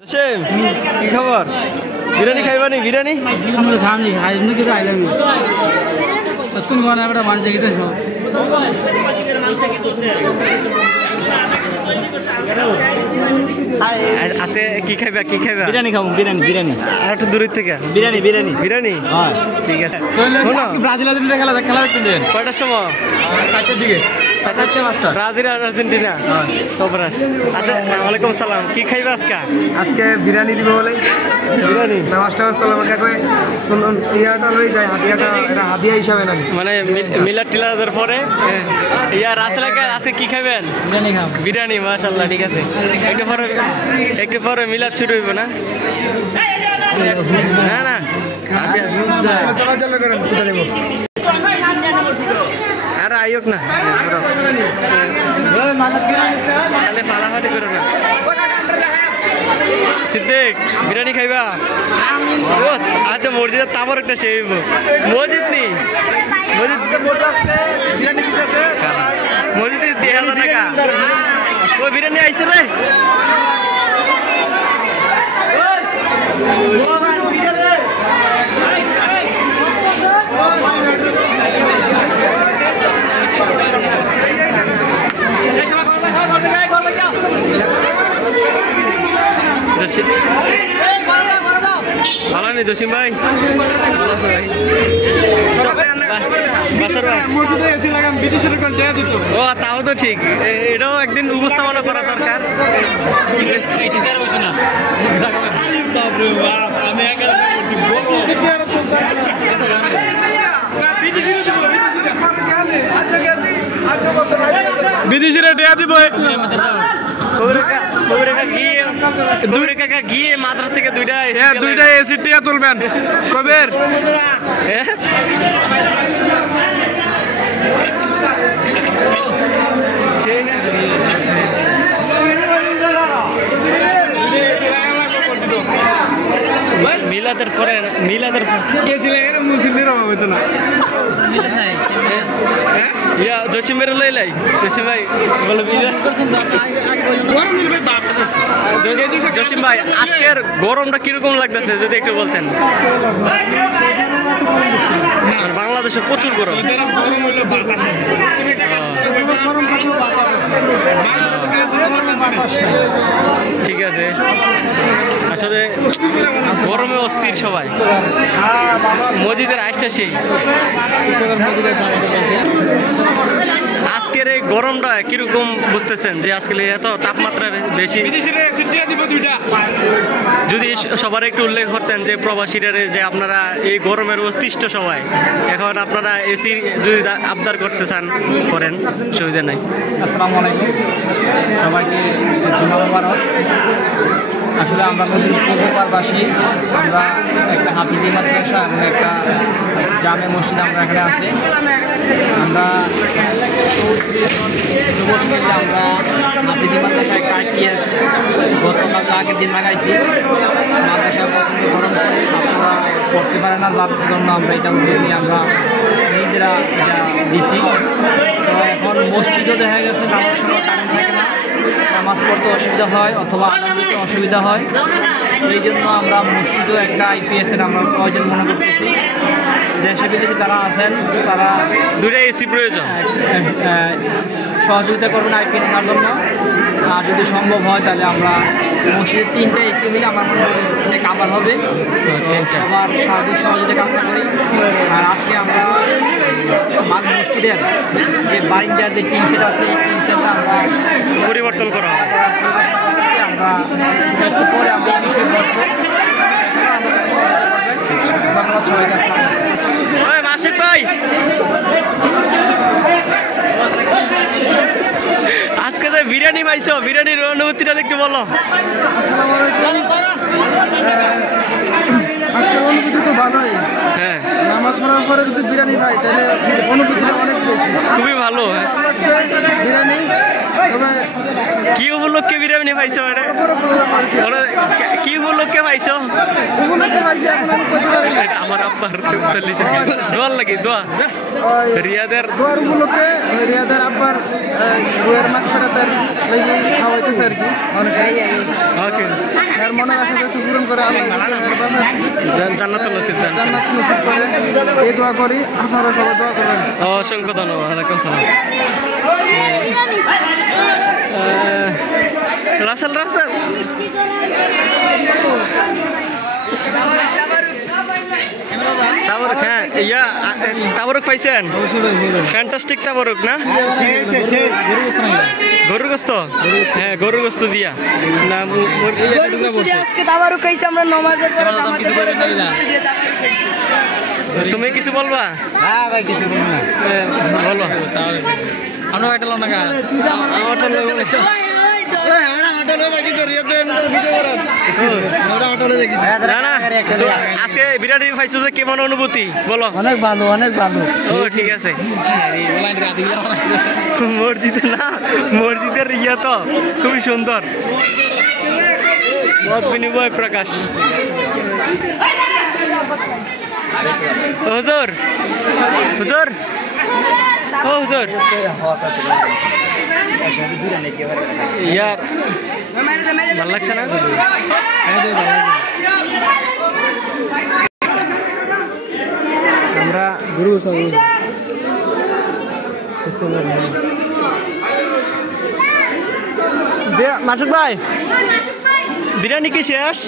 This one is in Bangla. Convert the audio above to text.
কি খবর? বিরিয়ানি খাইবানি? বিরিয়ানি আমরা সামনে খাই না কিছু আইলাম তুমি কোন আমরা মানুষ গিয়েছো আছে কি খাইবা? কি খাইবা? বিরিয়ানি খাবো। বিরিয়ানি বিরিয়ানি আর একটু দূর থেকে বিরিয়ানি বিরিয়ানি বিরিয়ানি। হ্যাঁ ঠিক আছে। আজকে ব্রাজিল আর্জেন্টিনা খেলা দেখতে দেন কয়টার সময়? 7টার দিকে 7:30 5টা ব্রাজিল আর আর্জেন্টিনা। তারপরে আচ্ছা, ওয়ালাইকুম সালাম। কি খাইবা আজকে? আজকে বিরিয়ানি দিব বলে বিরিয়ানি নামাজটা হচ্ছিল আমাকে ইয়াটা লই যায় হাতিয়াটা, এটা হাতিয়া হিসাবে নাকি মানে মিলাদ টিলাদের পরে ইয়া রাসেলাকে আজকে কি খাবেন? বিরিয়ানি খাবো। বিরিয়ানি। মাশাআল্লাহ, ঠিক আছে। একটু পরে মিলাদ শুরু হইব না? না না আচ্ছা, তোমার জন্য করেন তুলে দেবো। আর আইক না তাহলে ফালাফালি করো না। সিদ্দিক বিরিয়ানি খাইবা? আচ্ছা, মসজিদের তাবর একটা সে মসজিদ নি মসজিদ 2000 টাকা ও বিরিয়ানি আইসে রে। ভালো নেই জসিম ভাই? ও তাও তো ঠিক, এটাও একদিন উপস্থাপনা করা দরকার। বিদেশিরা টেয়া দিব গিয়ে মাত্রা থেকে দুইটা এসি টিয়া তুলবেন কবের? মিলাদের পরে মুসলিমের অভাব হইতো না। ইয়া জসিমের লই লাই জসিম ভাই বলো জসিম ভাই আজকের গরমটা কিরকম লাগতেছে যদি একটু বলতেন? আর বাংলাদেশে প্রচুর গরম। ঠিক আছে, আসলে গরমে অস্থির সবাই। মসজিদের আইসটা সেই আজকের এই গরমটা কিরকম বুঝতেছেন যে আজকে এত তাপমাত্রা বেশি? যদি সবার একটু উল্লেখ করতেন যে প্রবাসীরা যে আপনারা এই গরমের অতিষ্ঠ সবাই, এখন আপনারা এসি যদি আবদার করতে চান করেন, সুবিধা নাই। আসসালামু আলাইকুম সবাইকে, জুমা মুবারক। আসলে আমরা পূর্বপাড়বাসী, আমরা একটা হাফিজি মাদ্রাসা এবং একটা জামে মসজিদ আমরা এখানে আছি। আমরা যুবক মিলে আমরা হাফিজি মাদ্রাসা একটা IPS গতকাল আগের দিন লাগাইছি। মাদ্রাসা প্রচণ্ড গরম করে ছাত্ররা পড়তে পারে না, যার জন্য আমরা এটা উদ্যোগ নিয়ে আমরা নিজেরা এটা দিছি। তো এখন মসজিদও দেখা গেছে নামার সময় কারেন্ট থাকে না, নামাজ পড়তে অসুবিধা হয় অথবা আদান দিতে অসুবিধা হয়। এই জন্য আমরা মসজিদও একটা IPS-এর আমরা প্রয়োজন মনে করতেছি। দেশে বিদেশে যারা আছেন তারা দুটো এসি প্রয়োজন, সহযোগিতা করবেন IPS নেওয়ার জন্য। আর যদি সম্ভব হয় তাহলে আমরা মসজিদে 3টা এসি হলে আমার মনে হয় অনেক আবার হবে। সবার সার্বিক সহযোগিতা কামনা করি। আর আজকে আমরা মসজিদের যে বারিন্দার যে টিন সেট আছে, এই টিন সেটটা আমরা পরিবর্তন করা হবে। আমরা একটু পরে আমরা এই বিষয়ে বসবো। ধন্যবাদ সবাইকে। মাসিক ভাই, আজকে যে বিরিয়ানি পাইছো, বিরিয়ানির অনুভূতিটা একটু বলো। আজকের অনুভূতি তো ভালোই। হ্যাঁ, নামাজ পড়ার পরে যদি বিরিয়ানি খাই তাহলে অনুভূতিটা অনেক বেশি। খুবই ভালো বিরিয়ানি। তবে কি উপলক্ষে বিরিয়ানি পাইছো? কি উপলক্ষে পাইছো? উপলক্ষে পাইছি এখন আমি কইতে পারি না। আব্বার চল্লিশে দোয়ার লাগি দোয়া রিয়াদের দোয়ার উপলক্ষে রিয়াদের আব্বার রুয়ের মাছ ফেরাতের লেগে খাওয়াইতেছে আর কি মানুষের ওকে এর মনের আশাটা একটু পূরণ করে আল্লাহ জান্নাতুল নসিব দান জান্নাত নসিব করে এই দোয়া করি আপনারা সবাই দোয়া করবেন অসংখ্য ধন্যবাদ ওয়ালাইকুম সালাম রাসেল রাসেল তাবরুক হ্যাঁ ইয়া তাবরুক পাইছেন ফ্যান্টাস্টিক তাবরুক না গরুর গোস্ত হ্যাঁ গরুর গোস্ত দিয়া না আজকে তাবারুক খাইছি আমরা নমাজের পরে জামাতের পরে দিয়ে তাবারুক খাইছি তুমি কিছু বলবা হ্যাঁ ভাই কিছু বলবো না বলো আমরা একটা লোক না আমারটা লোক আছে না না তো আজকে বিরাট পাইছো যে কেমন অনুভূতি বলো অনেক ভালো অনেক ভালো ও ঠিক আছে মসজিদে না মসজিদের ইয়া তো খুবই সুন্দর মত বিনিময় প্রকাশ হুজুর হুজুর ও হুজুর ইয়ার ভালো লাগছে না আমরা গুরু মাসুদ ভাই বিরিয়ানি কি শেষ